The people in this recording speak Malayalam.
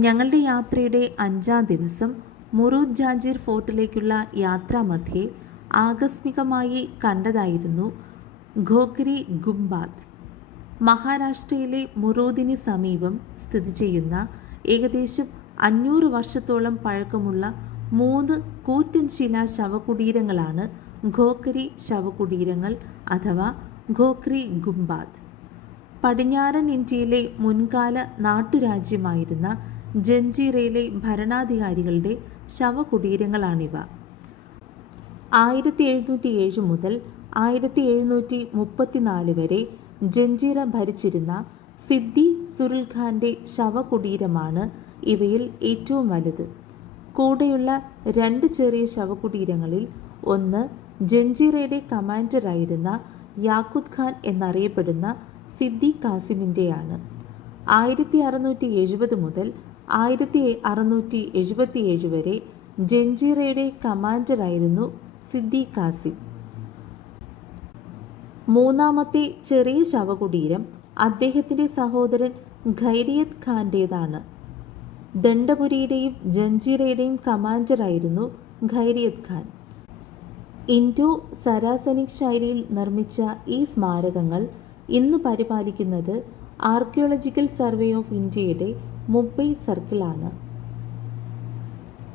ഞങ്ങളുടെ യാത്രയുടെ 5-ാം ദിവസം മുറൂദ് ജാജിർ ഫോർട്ടിലേക്കുള്ള യാത്രാമധ്യേ ആകസ്മികമായി കണ്ടതായിരുന്നു ഖോഖരി ഗുംബാദ്. മഹാരാഷ്ട്രയിലെ മുറൂദിന് സമീപം സ്ഥിതി ചെയ്യുന്ന ഏകദേശം 500 വർഷത്തോളം പഴക്കമുള്ള 3 കൂറ്റൻ ശിലാ ശവകുടീരങ്ങളാണ് ഖോഖരി ശവകുടീരങ്ങൾ അഥവാ ഖോഖരി ഗുംബാദ്. പടിഞ്ഞാറൻ ഇന്ത്യയിലെ മുൻകാല നാട്ടുരാജ്യമായിരുന്ന ജഞ്ചീറയിലെ ഭരണാധികാരികളുടെ ശവകുടീരങ്ങളാണിവ. 1707 മുതൽ 1734 വരെ ജഞ്ചീറ ഭരിച്ചിരുന്ന സിദ്ദി സുറുൽഖാന്റെ ശവകുടീരമാണ് ഇവയിൽ ഏറ്റവും വലുത്. കൂടെയുള്ള 2 ചെറിയ ശവകുടീരങ്ങളിൽ ഒന്ന് ജഞ്ചീറയുടെ കമാൻഡറായിരുന്ന യാക്കൂത്ത് ഖാൻ എന്നറിയപ്പെടുന്ന സിദ്ദി കാസിമിൻ്റെയാണ്. 1670 മുതൽ 1677 വരെ ജഞ്ചീറയുടെ കമാൻഡറായിരുന്നു സിദ്ദി കാസിം. മൂന്നാമത്തെ ചെറിയ ശവകുടീരം അദ്ദേഹത്തിൻ്റെ സഹോദരൻ ഖൈരിയത്ത് ഖാൻ്റേതാണ്. ദണ്ഡപുരിയുടെയും ജഞ്ചീറയുടെയും കമാൻഡറായിരുന്നു ഖൈരിയത്ത് ഖാൻ. ഇൻഡോ സരാസനിക് ശൈലിയിൽ നിർമ്മിച്ച ഈ സ്മാരകങ്ങൾ ഇന്ന് പരിപാലിക്കുന്നത് ആർക്കിയോളജിക്കൽ സർവേ ഓഫ് ഇന്ത്യയുടെ മുംബൈ സർക്കിളാണ്.